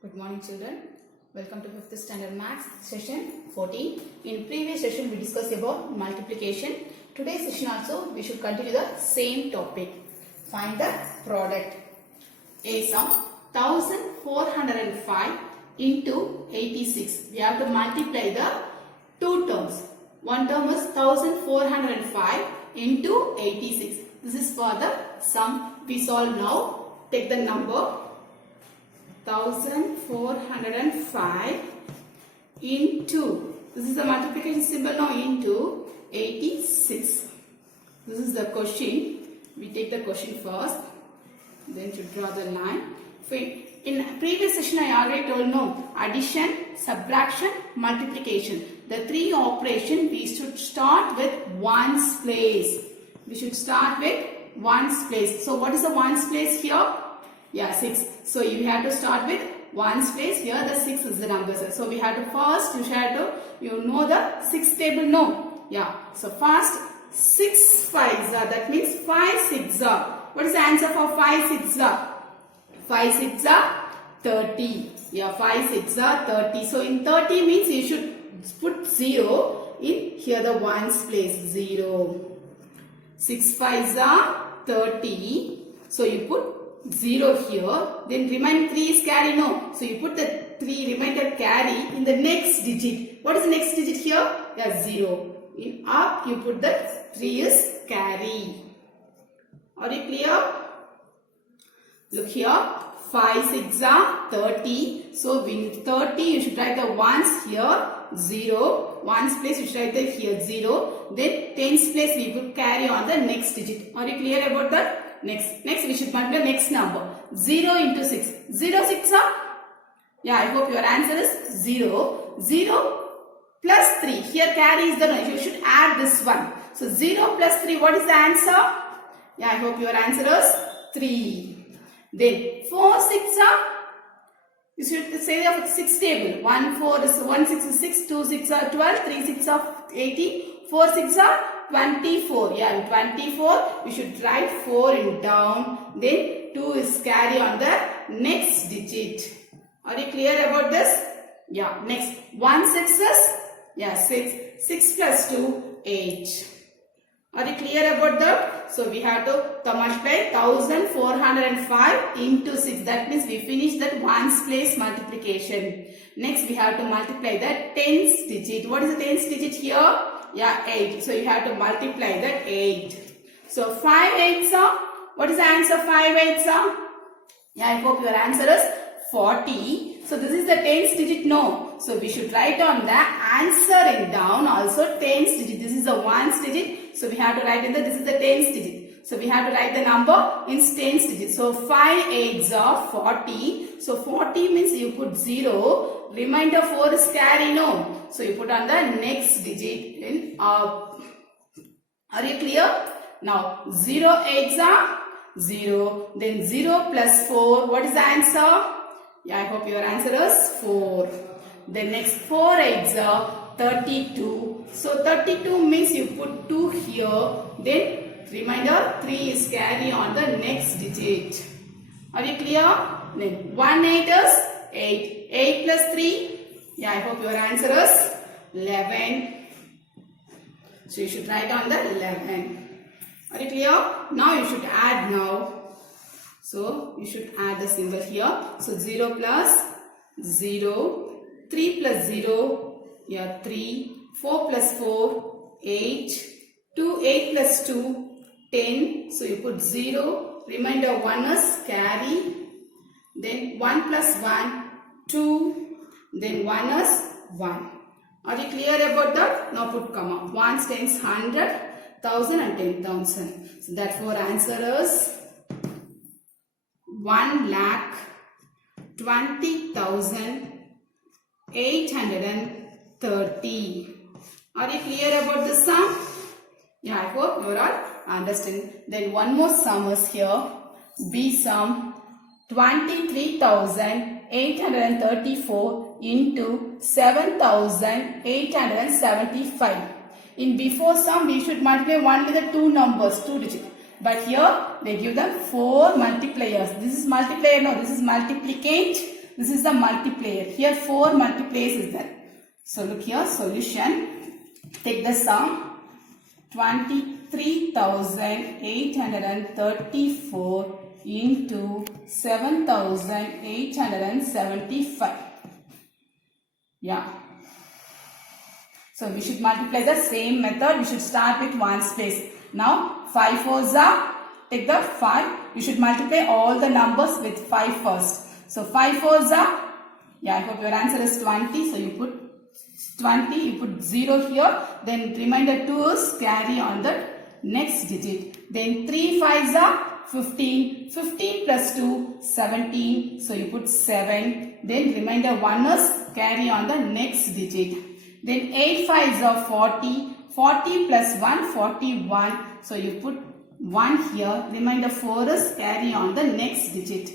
Good morning children. Welcome to 5th standard maths session 14. In previous session we discussed about multiplication. Today's session also we should continue the same topic. Find the product. A sum 1405 into 86. We have to multiply the two terms. One term is 1405 into 86. This is for the sum. We solve now. Take the number 1405 into, this is the multiplication symbol now, into 86. This is the question. We take the question first, then to draw the line. In previous session I already told no, addition, subtraction, multiplication. The three operations we should start with ones place. We should start with ones place. So what is the ones place here? Yeah, 6. So you have to start with ones place. Here the 6 is the number. So we have to first, you know the 6 table, no? Yeah. So first 6 5s are, that means 5 6 are. What is the answer for 5 6 are? 5 6 are 30. Yeah, 5 6 are 30. So in 30 means you should put 0 in here the ones place, 0. 6 5s are 30. So you put 0 here, then remind 3 is carry, no. So you put the 3 remainder carry in the next digit. What is the next digit here? Yeah, 0. In up you put the 3 is carry. Are you clear? Look here, 5 6 are 30. So in 30 you should write the ones here, 0. Ones place you should write the here 0. Then tens place we put carry on the next digit. Are you clear about that? Next we should multiply next number. 0 into 6. 0 6 are? Yeah, I hope your answer is 0. 0 plus 3. Here carry is the no. You should add this one. So 0 plus 3, what is the answer? Yeah, I hope your answer is 3. Then 4 6 are? You should say the 6 table. 1 4 is 1 6 is 6, 2 6 are 12, 3 6 are 18, 4 6 are 24. Yeah, in 24 you should write 4 in down, then 2 is carry on the next digit. Are you clear about this? Yeah, next 1 6 is, yeah, 6. 6 plus 2, 8. Are you clear about that? So we have to multiply 1405 into 6. That means we finish that ones place multiplication. Next we have to multiply the tens digit. What is the tens digit here? Yeah, 8. So you have to multiply that 8. So 5 8s are, what is the answer 5 8s are? Yeah, I hope your answer is 40. So this is the tens digit, no. So we should write on the answer in down also tens digit. This is the ones digit. So we have to write in the, this is the tens digit. So we have to write the number in tens digit. So 5 8s are 40. So 40 means you put 0. Remainder 4 is carry, no. So you put on the next digit in up. Are you clear? Now 0 8s are 0. Then 0 plus 4. What is the answer? Yeah, I hope your answer is 4. Then next 4 8s are 32. So 32 means you put 2 here. Then remainder 3 is carry on the next digit. Are you clear? Then 1 8 is 8. 8 plus 3. Yeah, I hope your answer is 11. So you should write on the 11. Are you clear? Now you should add now. So you should add the symbol here. So 0 plus 0. 3 plus 0. Yeah, 3. 4 plus 4. 8. 2. 8 plus 2. 10. So you put 0. Remainder 1 is carry. Then 1 plus 1. 2. Then 1 is 1. Are you clear about that? Now put comma. 1 tens 100, 1000 and 10,000. So therefore answer is 1,20,830. Are you clear about the sum? Yeah, I hope you are all understand. Then one more sum is here. B sum 23,834 into 7,875. In before sum we should multiply only the two numbers, two digits. But here they give them 4 multipliers. This is multiplier, no, this is multiplicand. This is the multiplier. Here 4 multipliers is there. So look here, solution. Take the sum. 23,834 into 7,875. Yeah. So we should multiply the same method. We should start with ones place. Now 5 fours are, take the 5. You should multiply all the numbers with 5 first. So 5 fours are, yeah, I hope your answer is 20. So you put 20, you put 0 here. Then remainder 2 is carry on the next digit. Then 3 fives are 15. 15 plus 2, 17. So you put 7. Then remainder 1 is carry on the next digit. Then 8 fives are 40. 40 plus 1, 41. So you put 1 here. Remainder 4 is carry on the next digit.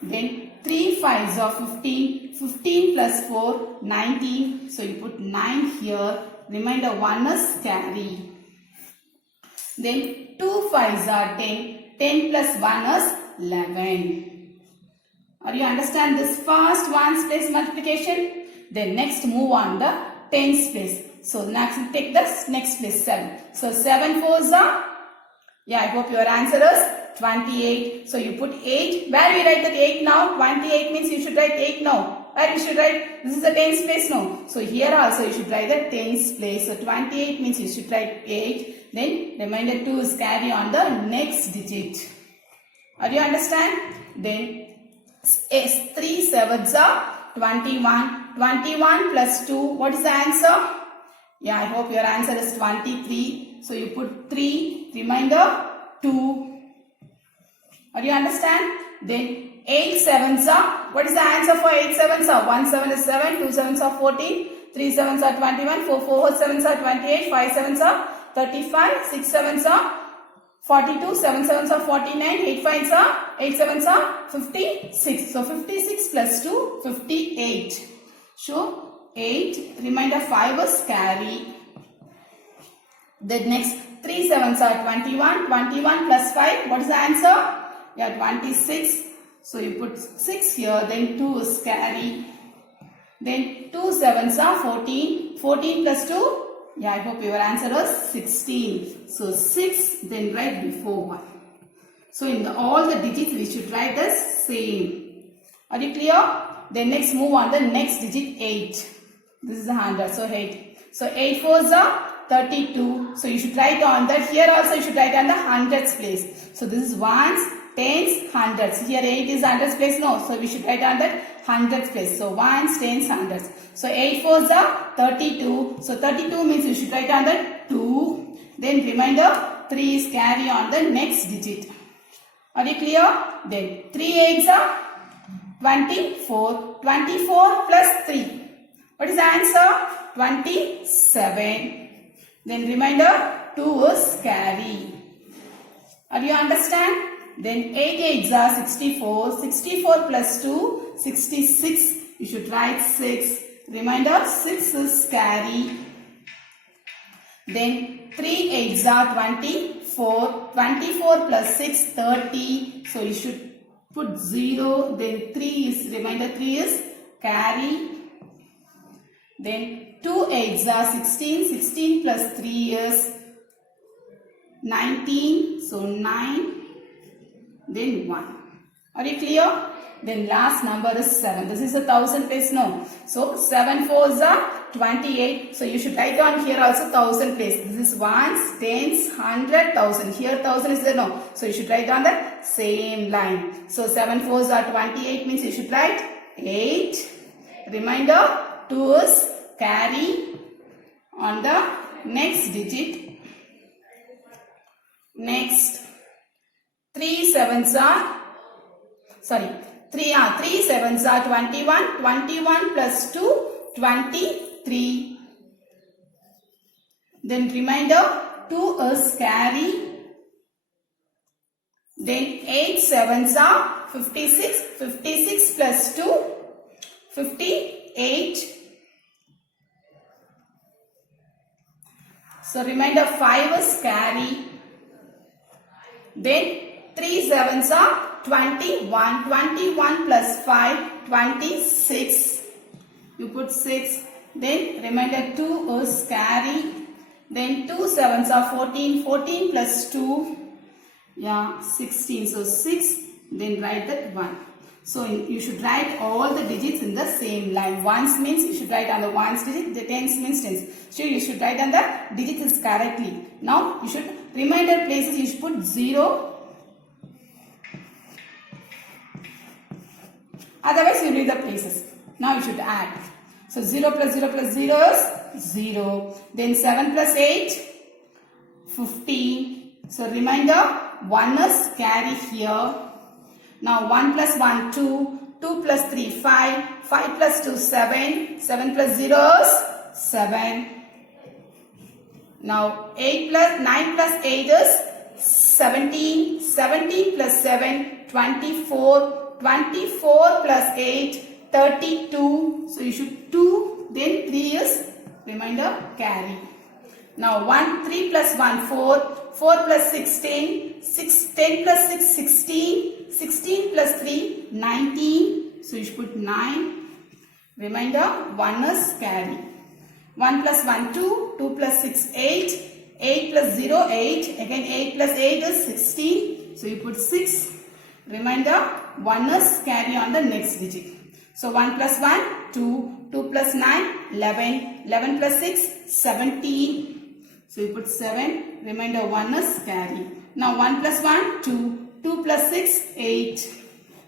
Then 3 fives are 15. 15 plus 4, 19. So you put 9 here. Remainder 1 is carry. Then 2 fives are 10. 10 plus 1 is 11. Are you understand this first ones place multiplication? Then next move on the tens place. So next take the next place 7. So 7 fours are, yeah, I hope your answer is 28. So you put 8. Where we write that 8 now? 28 means you should write 8 now. Where you should write? This is the tens place now. So here also you should write the tens place. So 28 means you should write 8. Then remainder 2 is carry on the next digit. Are you understand? Then 3 sevens are 21. 21 plus 2. What is the answer? Yeah, I hope your answer is 23. So you put 3. Remainder 2. Are you understand? Then 8 sevens are, what is the answer for 8 sevens are? 1 7 is 7, 2 sevens are 14, 3 sevens are 21, 4 sevens are 28, 5 sevens are 35, 6 sevens are 42, 7 sevens are 49, 8 sevens are 56. So 56 plus 2, 58. So 8, remainder 5 is carry. Then next 3 sevens are 21, 21 plus 5, what is the answer? Yeah, 26. So you put 6 here, then 2 is carry. Then 2 sevens are 14. 14 plus 2, yeah, I hope your answer is 16. So 6, then write before 1. So in all the digits we should write the same. Are you clear? Then next move on the next digit 8. This is a 100, so 8. So 8 fours are 32. So you should write on that. Here also you should write on the hundreds place. So this is ones, tens, hundreds. Here 8 is hundreds place. No. So we should write on that hundreds place. So ones, tens, hundreds. So 8 fours are 32. So 32 means you should write on that 2. Then remainder 3 is carry on the next digit. Are you clear? Then 3 8s are 24. 24 plus 3. What is the answer? 27. Then remainder 2 is carry. Are you understand? Then 8 8s are 64. 64 plus 2, 66. You should write 6. Remainder 6 is carry. Then 3 8s are 24. 24 plus 6, 30. So you should put 0. Then 3 is, remainder 3 is carry. Then 2 8s are 16. 16 plus 3 is 19. So 9. Then 1. Are you clear? Then last number is 7. This is a 1000 place now. So 7 fours are 28. So you should write down here also 1000 place. This is ones, tens, 100, 1000. Here 1000 is there now. So you should write down the same line. So 7 fours are 28 means you should write 8. Remainder 2 is carry on the next digit. Next 3 sevens are 3 sevens are 21. 21 plus 2, 23. Then remainder 2 is carry. Then 8 sevens are 56. 56 plus 2, 58. So remainder 5 is carry. Then 3 sevens are 21. 21 plus 5, 26. You put 6. Then remainder 2 is carry. Then 2 sevens are 14. 14 plus 2. Yeah, 16. So 6. Then write that 1. So you should write all the digits in the same line. Ones means you should write on the ones digit. The tens means tens. So you should write on the digits correctly. Now you should remainder places you should put 0. Otherwise you leave the places. Now you should add. So 0 plus 0 plus 0 is 0. Then 7 plus 8, 15. So remainder 1 is carry here. Now 1 plus 1, 2. 2 plus 3, 5. 5 plus 2, 7. 7 plus 0 is 7. Now 9 plus 8 is 17. 17 plus 7, 24. 24 plus 8, 32. So you should 2. Then 3 is remainder carry. Now 3 plus 1, 4. 4 plus 6, 10. 10 plus 6, 16. 16 plus 3, 19. So you should put 9. Remainder 1 is carry. 1 plus 1, 2. 2 plus 6, 8. 8 plus 0, 8. Again 8 plus 8 is 16. So you put 6. Remainder 1 is carry on the next digit. So 1 plus 1, 2. 2 plus 9, 11. 11 plus 6, 17. So you put 7. Remainder 1 is carry. Now 1 plus 1, 2. 2 plus 6, 8.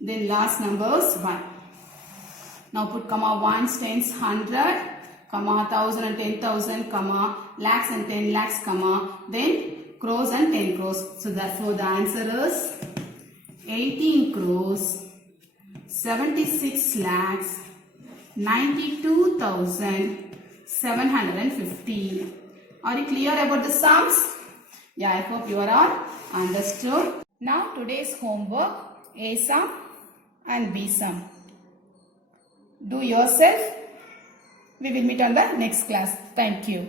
Then last number is 1. Now put comma ones, tens, 100, comma 1000 and 10,000, comma lakhs and 10 lakhs, comma then crores and 10 crores. So therefore the answer is 18 crores, 76 lakhs, 92,750. Are you clear about the sums? Yeah, I hope you are all understood. Now today's homework, A sum and B sum. Do yourself. We will meet on the next class. Thank you.